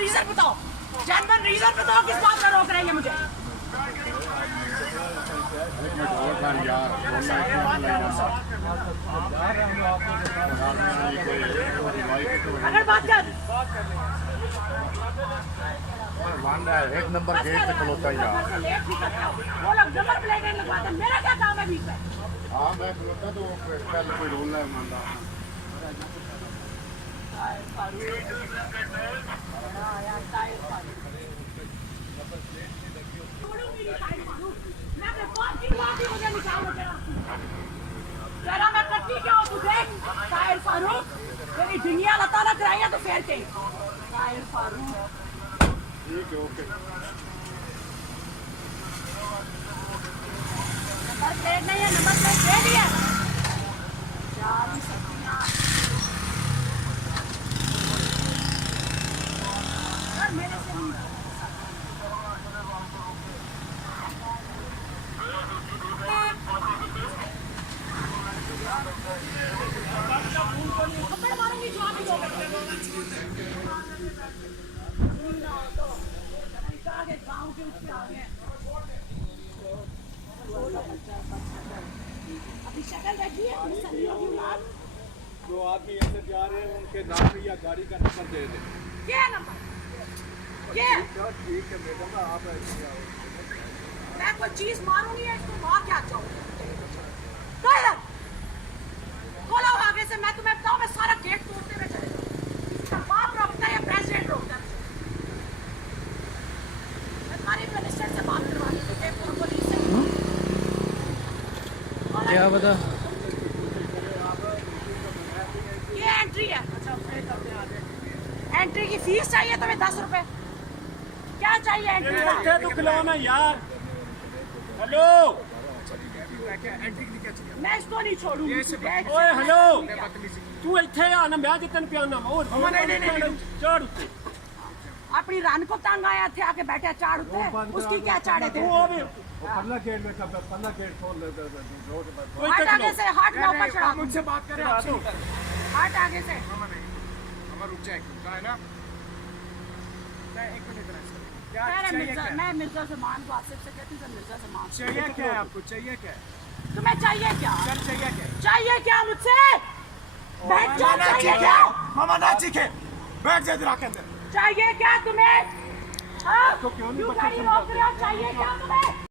Reason बताओ, genuine reason बताओ किस बात में रोक रहे हैं मुझे। अगर बात कर एक नंबर गेट पे खलोता यार, वो लोग नंबर प्लेट नहीं लगवाते, मेरा क्या काम है बीच में? हाँ मैं खलोता तो पहले कोई रूल नहीं मानता। मैं करती क्या हूँ तुझे? ताहिर फारूक मेरी डिंगिया लता ना कराइया तो फेर के ताहिर फारूक। ठीक है ओके। नंबर प्लेट नहीं है, नंबर प्लेट दे दिया। मेरे से नहीं मारूंगी जो आप गाँव के उसके आगे अभी शक्ल देखी है जो आदमी ऐसे जा रहे हैं उनके नाम या गाड़ी का नंबर दे दे। क्या नंबर? क्या? ठीक है मैडम आप ऐसे आओ। मैं कोई चीज मारूंगी या इसको मार क्या चाहूँ? खोलो आगे से, मैं तुम्हें बताऊँ मैं सारा गेट तोड़ते हुए चले जाऊँ। बाप रोकता है या प्रेसिडेंट रोकता है? मैं तुम्हारे मिनिस्टर से बात करवा रही हूँ, पुलिस से। क्या बता? ये एंट्री है। एंट्री की फीस चाहिए तुम्हें 10 रुपए? क्या चाहिए एंट्री? तो खिलौना यार। हेलो मैं इसको नहीं छोड़ूंगी। ओए हेलो तू इथे आना मैं जितन पियाना और चढ़ उते अपनी रान को तंग आया थे आके बैठे चाड़ उते, उसकी क्या चाड़े थे? पल्ला गेट में कब पल्ला गेट खोल ले रोड पर हट आगे से, हट मैं ऊपर चढ़ा दूं। मुझसे बात करे आपसे हट आगे से। हमारा रुक जाए का है ना एक मिनट मैं मिर्जा जमान को आसिफ से कहती हूँ, मिर्जा जमान चाहिए क्या है आपको? चाहिए क्या है? तुम्हें चाहिए क्या? चाहिए क्या? चाहिए क्या मुझसे? बैठ जाओ, चाहिए क्या? मामा ना चीखे बैठ जा इधर आके अंदर। चाहिए क्या तुम्हें? हाँ? तो क्यों नहीं क्यों बच्चे गाड़ी रोक रहे हो? चाहिए क्या तुम्हें?